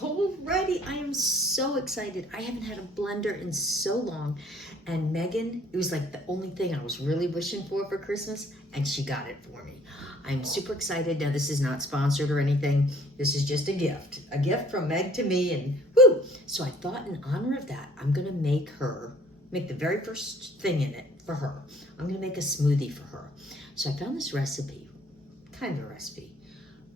Alrighty, I am so excited. I haven't had a blender in so long. And Megan, it was like the only thing I was really wishing for Christmas, and she got it for me. I'm super excited. Now, this is not sponsored or anything. This is just a gift from Meg to me, and woo! So I thought in honor of that, I'm gonna make the very first thing in it for her. I'm gonna make a smoothie for her. So I found this recipe, kind of a recipe,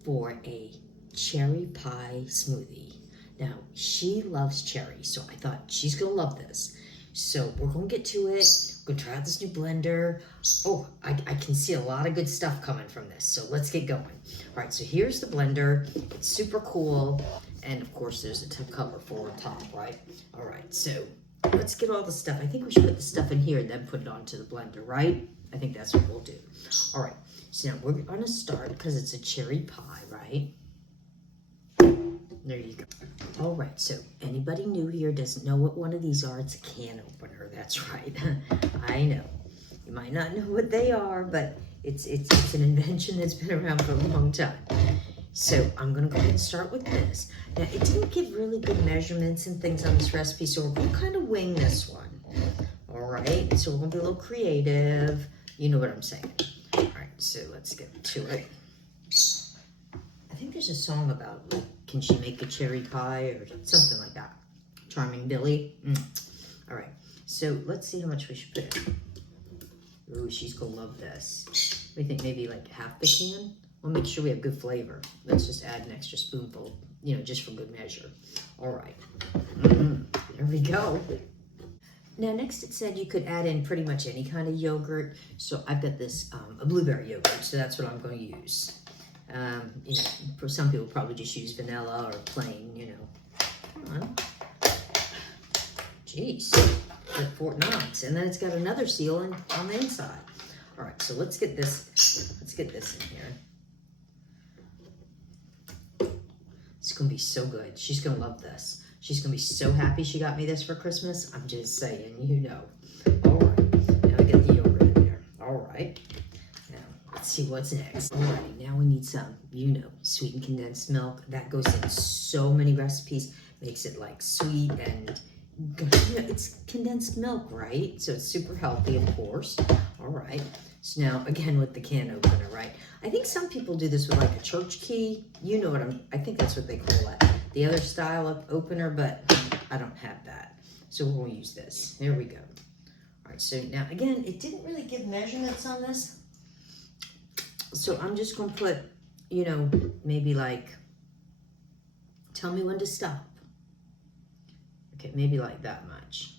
for a cherry pie smoothie. Now, she loves cherry, so I thought she's gonna love this. So we're gonna get to it. We're gonna try out this new blender. Oh, I can see a lot of good stuff coming from this, so let's get going. All right, so here's the blender. It's super cool, and of course there's a cover for on top, right? All right, so let's get all the stuff. I think we should put the stuff in here and then put it onto the blender, right? I think that's what we'll do. All right, so now we're gonna start, because it's a cherry pie, right? There you go. All right, so anybody new here doesn't know what one of these are, it's a can opener. That's right. I know. You might not know what they are, but it's an invention that's been around for a long time. So I'm gonna go ahead and start with this. Now, it didn't give really good measurements and things on this recipe, so we're gonna kind of wing this one. All right, so we're gonna be a little creative. You know what I'm saying. All right, so let's get to it. I think there's a song about, like, can she make a cherry pie or something like that? Charming Billy. All right, so let's see how much we should put in. Ooh, she's gonna love this. What do you think, maybe like half the can? We'll make sure we have good flavor. Let's just add an extra spoonful, just for good measure. All right, there we go. Now, next it said you could add in pretty much any kind of yogurt. So I've got this, a blueberry yogurt, so that's what I'm gonna use. For some people probably just use vanilla or plain, Come on. Jeez, like Fort Knox. And then it's got another seal on the inside. All right, so let's get this in here. It's gonna be so good. She's gonna love this. She's gonna be so happy she got me this for Christmas. I'm just saying, All right, now I get the yogurt in there. All right. Let's see what's next. Alrighty, now we need some, sweetened condensed milk. That goes in so many recipes. Makes it like sweet and, it's condensed milk, right? So it's super healthy, of course. All right. So now, again, with the can opener, right? I think some people do this with like a church key. You know what I think that's what they call it. The other style of opener, but I don't have that. So we're gonna use this. There we go. All right, so now, again, it didn't really give measurements on this. So I'm just gonna put, maybe like, tell me when to stop. Okay, maybe like that much.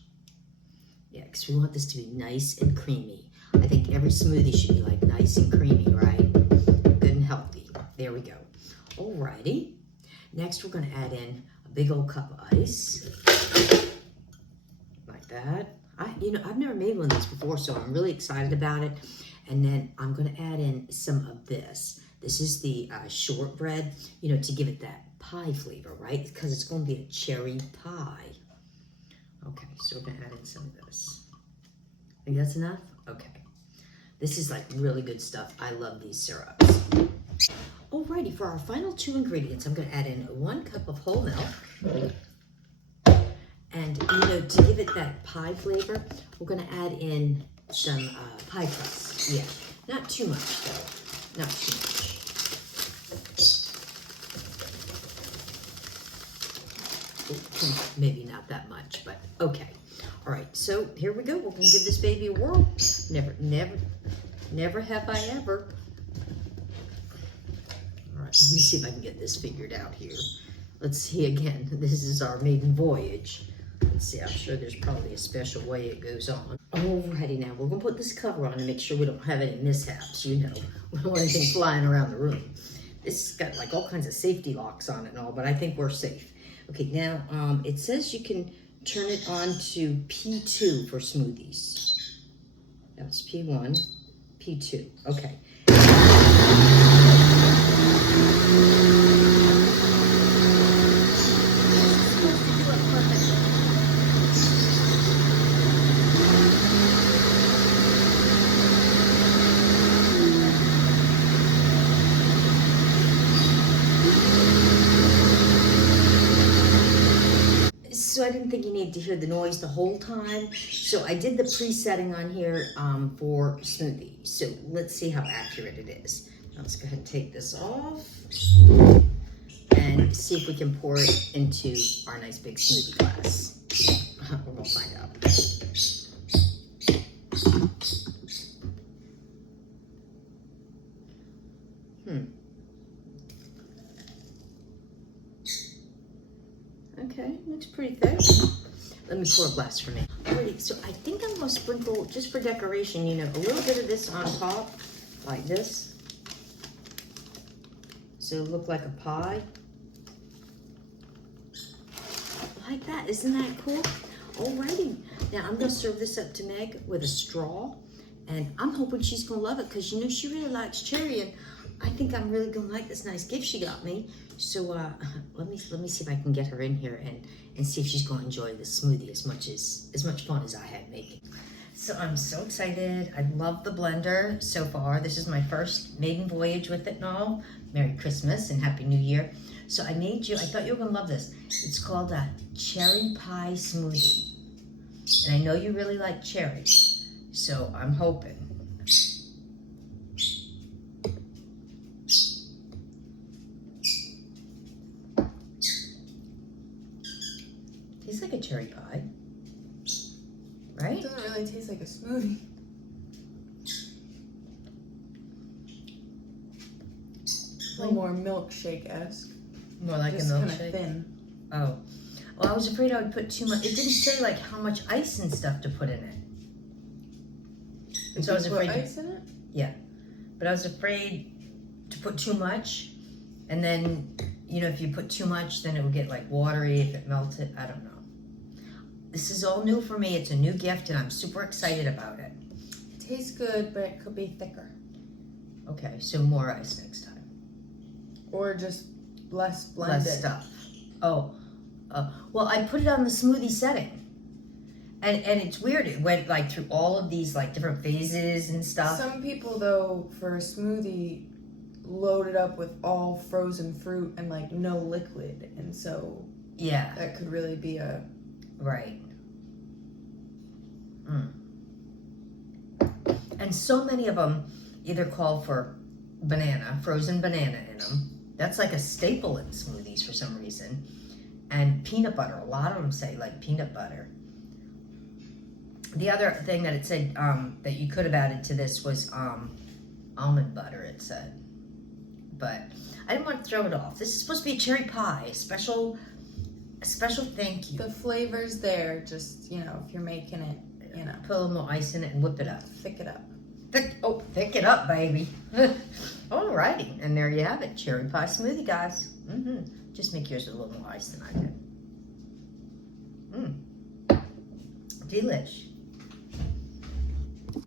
Yeah, because we want this to be nice and creamy. I think every smoothie should be like nice and creamy, right? Good and healthy. There we go. Alrighty. Next, we're gonna add in a big old cup of ice. Like that. I've never made one of these before, so I'm really excited about it. And then I'm gonna add in some of this. This is the shortbread, to give it that pie flavor, right? Because it's gonna be a cherry pie. Okay, so we're gonna add in some of this. Think that's enough? Okay. This is like really good stuff. I love these syrups. Alrighty, for our final 2 ingredients, I'm gonna add in 1 cup of whole milk. And, to give it that pie flavor, we're gonna add in some pie crust. Yeah, not too much though. Not too much. Maybe not that much, but okay. All right, so here we go. We're gonna give this baby a whirl. Never have I ever. All right, let me see if I can get this figured out here. Let's see again. This is our maiden voyage. Let's see, I'm sure there's probably a special way it goes on. Alrighty, now we're gonna put this cover on and make sure we don't have any mishaps, We don't want anything flying around the room. This has got like all kinds of safety locks on it and all, but I think we're safe. Okay, now it says you can turn it on to P2 for smoothies. That's P1, P2, okay. so I didn't think you needed to hear the noise the whole time. So I did the presetting on here for smoothie. So let's see how accurate it is. Now let's go ahead and take this off and see if we can pour it into our nice big smoothie glass. We're gonna find out. Okay, looks pretty thick. Let me pour a glass for me. Alrighty, so I think I'm gonna sprinkle, just for decoration, you know, a little bit of this on top, like this. So it'll look like a pie. Like that, isn't that cool? Alrighty, now I'm gonna serve this up to Meg with a straw. And I'm hoping she's gonna love it because you know she really likes cherry, and I think I'm really gonna like this nice gift she got me. So let me see if I can get her in here and see if she's gonna enjoy this smoothie as much fun as I had making. So I'm so excited. I love the blender so far. This is my first maiden voyage with it and all. Merry Christmas and Happy New Year. So I made you, I thought you were gonna love this. It's called a cherry pie smoothie. And I know you really like cherry. So I'm hoping. Tastes like a cherry pie, right? It doesn't really taste like a smoothie. A little more milkshake-esque. More like just a kind milkshake? of thin. Oh. Well, I was afraid I would put too much. It didn't say like how much ice and stuff to put in it. And so I was afraid. Put ice in it? Yeah. But I was afraid to put too much. And then, you know, if you put too much, then it would get like watery if it melted. I don't know. This is all new for me. It's a new gift and I'm super excited about it. It tastes good, but it could be thicker. Okay, so more ice next time. Or just less blended. Less stuff. Oh. Well, I put it on the smoothie setting. And it's weird. It went like through all of these like different phases and stuff. Some people, though, for a smoothie, load it up with all frozen fruit and like no liquid. And so yeah, that could really be a... Right. And so many of them either call for banana, frozen banana in them. That's like a staple in smoothies for some reason. And peanut butter. A lot of them say like peanut butter. The other thing that it said that you could have added to this was almond butter, it said. But I didn't want to throw it off. This is supposed to be a cherry pie, a special thank you. The flavor's there, just, you know, if you're making it, you know. Put a little more ice in it and whip it up. Thick it up. Thick it up, baby. Alrighty, and there you have it, cherry pie smoothie, guys. Just make yours with a little more ice than I did. Delish.